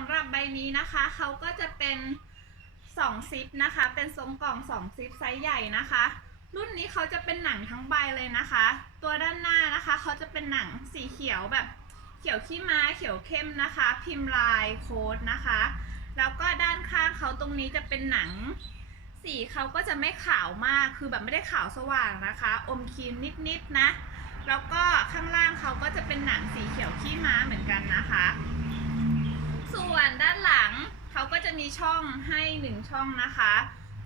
ำหรับใบนี้นะคะเขาก็จะเป็น2ซิปนะคะ เป็นทรงกล่อง2ซิปไซส์ใหญ่นะคะ รุ่นนี้เขาจะเป็นหนังทั้งใบเลยนะคะ ตัวด้านหน้านะคะเขาจะเป็นหนังสีเขียวแบบเขียวขี้ม้าเขียวเข้มนะคะ พิมพ์ลายโค้ดนะคะ แล้วก็ด้านข้างเขาตรงนี้จะเป็นหนัง สีเขาก็จะไม่ขาวมากคือแบบไม่ได้ขาวสว่างนะคะ อมครีมนิดๆนะแล้วก็ข้างล่างเขาก็จะเป็นหนังสีเขียวขี้ม้าเหมือนกันนะคะ ส่วนด้านหลังเขาก็จะ มีช่องให้หนึ่งช่องนะคะ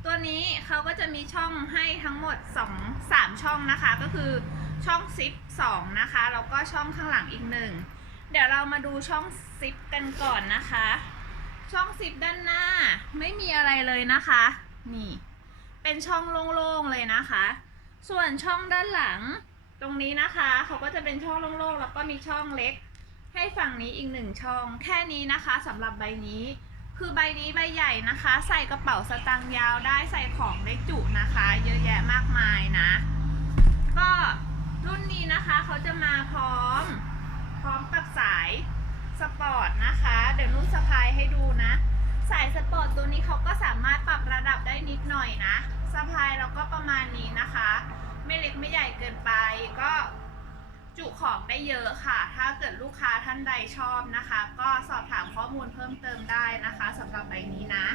ตัวนี้เขาก็จะมีช่องให้ทั้งหมด2 3ช่องนะคะ ก็คือช่องซิป2นะคะแล้วก็ช่องข้างหลังอีกหนึ่งเดี๋ยวเรามาดูช่องซิปกันก่อนนะคะ ช่องซิปด้านหน้าไม่มีอะไรเลยนะคะ นี่ เป็นช่องโล่งๆเลยนะคะ ส่วนช่องด้านหลังตรงนี้นะคะเขาก็จะเป็นช่องโล่งๆแล้วก็มีช่องเล็กให้ฝั่งนี้อีกหนึ่งช่อง แค่นี้นะคะสำหรับใบนี้ คือใบนี้ใบใหญ่นะคะ ใส่กระเป๋าสตางค์ยาวได้ใส่ของได้จุนะคะ เยอะแยะมากมายนะ ก็รุ่นนี้นะคะเขาจะมาพร้อม พร้อมกับสายสปอร์ตนะคะ เดี๋ยวนุ่นสะพายให้ดูนะ สายสปอร์ตตัวนี้เขาก็สามารถปรับระดับได้นิดหน่อยนะสะพายเราก็ประมาณนี้นะคะ ไม่เล็กไม่ใหญ่เกินไปก็จุของได้เยอะค่ะ ถ้าเกิดลูกค้าท่านใดชอบนะคะ ก็สอบถามข้อมูลเพิ่มเติมได้นำหรับใบนี้นะ